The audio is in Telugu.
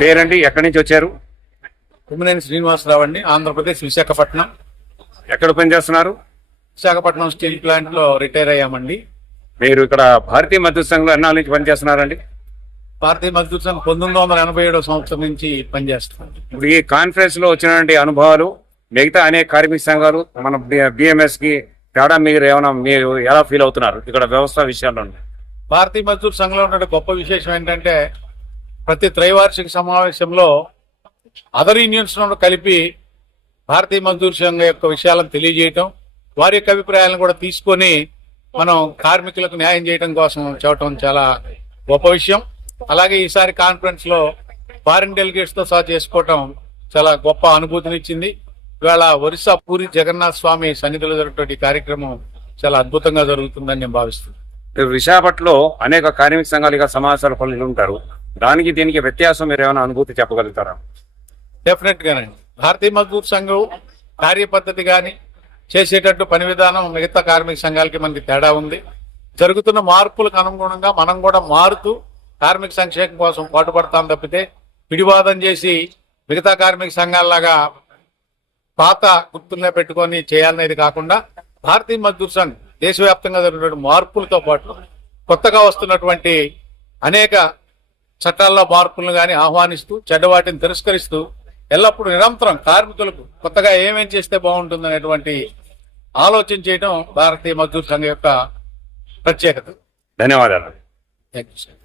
పేరండి, ఎక్కడి నుంచి వచ్చారు? కుమ్మినేని శ్రీనివాసరావు అండి, ఆంధ్రప్రదేశ్ విశాఖపట్నం. ఎక్కడ పనిచేస్తున్నారు? విశాఖపట్నం స్టీల్ ప్లాంట్ లో రిటైర్ అయ్యామండి. మీరు ఇక్కడ భారతీయ మజ్దూర్ సంఘంలో ఎన్నాళ్ళ నుంచి పనిచేస్తున్నారండి? భారతీయ మజ్దూర్ సంఘం 1987 సంవత్సరం నుంచి పనిచేస్తున్నాం. ఇప్పుడు ఈ కాన్ఫరెన్స్ లో వచ్చినటువంటి అనుభవాలు మిగతా అనేక కార్మిక సంఘాలు మన బిఎంఎస్ కి తేడా మీరు ఎలా ఫీల్ అవుతున్నారు ఇక్కడ వ్యవస్థ విషయాల్లో? భారతీయ మజ్దూర్ సంఘంలో ఉన్న గొప్ప విశేషం ఏంటంటే ప్రతి త్రైవార్షిక సమావేశంలో అదర్ యూనియన్స్ కలిపి భారతీయ మజ్దూర్ సంఘం యొక్క విషయాలను తెలియజేయటం, వారి యొక్క అభిప్రాయాలను కూడా తీసుకొని మనం కార్మికులకు న్యాయం చేయడం కోసం చెప్పడం చాలా గొప్ప విషయం. అలాగే ఈసారి కాన్ఫరెన్స్ లో ఫారిన్ డెలిగేట్స్ తో సహా చేసుకోవటం చాలా గొప్ప అనుభూతినిచ్చింది. ఇవాళ ఒరిస్సా పూరి జగన్నాథ్ స్వామి సన్నిధిలో జరిగినటువంటి కార్యక్రమం చాలా అద్భుతంగా జరుగుతుందని నేను భావిస్తున్నాను. విశాఖపట్నంలో అనేక కార్మిక సంఘాలుగా సమావేశాలు పనులు ఉంటారు, దానికి దీనికి వ్యత్యాసం మీరు ఏమైనా అనుభూతి చెప్పగలుగుతారా? డెఫినెట్ గానండి. భారతీయ మజ్దూర్ సంఘం కార్యపద్ధతి కానీ చేసేటట్టు పని విధానం మిగతా కార్మిక సంఘాలకి మనకి తేడా ఉంది. జరుగుతున్న మార్పులకు అనుగుణంగా మనం కూడా మారుతూ కార్మిక సంక్షేమం కోసం పాటుపడతాం తప్పితే పిడివాదం చేసి మిగతా కార్మిక సంఘాలలాగా పాత గుర్తుల్నే పెట్టుకొని చేయాలనేది కాకుండా భారతీయ మజ్దూర్ సంఘ్ దేశవ్యాప్తంగా జరిగినటువంటి మార్పులతో పాటు కొత్తగా వస్తున్నటువంటి అనేక చట్టాల్లో మార్పులను కానీ ఆహ్వానిస్తూ చెడ్డవాటిని తిరస్కరిస్తూ ఎల్లప్పుడూ నిరంతరం కార్మికులకు కొత్తగా ఏమేం చేస్తే బాగుంటుందనేటువంటి ఆలోచన చేయడం భారతీయ మజ్దూర్ సంఘం యొక్క ప్రత్యేకత. ధన్యవాదాలు. Thank you sir.